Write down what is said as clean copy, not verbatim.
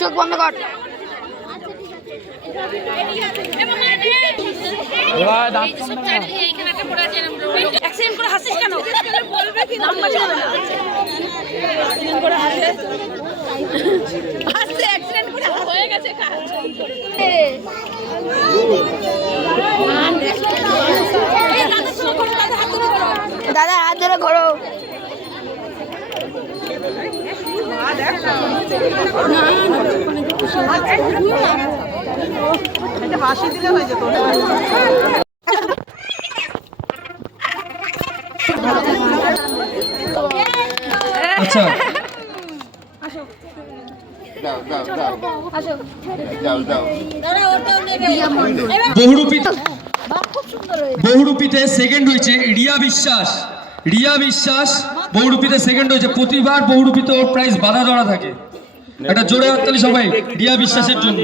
চোখ বন্ধ কর। দাদা হাত ধরে ঘোরো। হাসি দিলে হয়ে যেত। আচ্ছা বহুরূপীতে সেকেন্ড হয়েছে রিয়া বিশ্বাস। রিয়া বিশ্বাস বহুরূপীতে সেকেন্ড হয়েছে। প্রতিবার বহুরূপীতে ওর প্রাইজ বাধা ধরা থাকে। একটা জোরে হাততালি সবাই রিয়া বিশ্বাসের জন্য।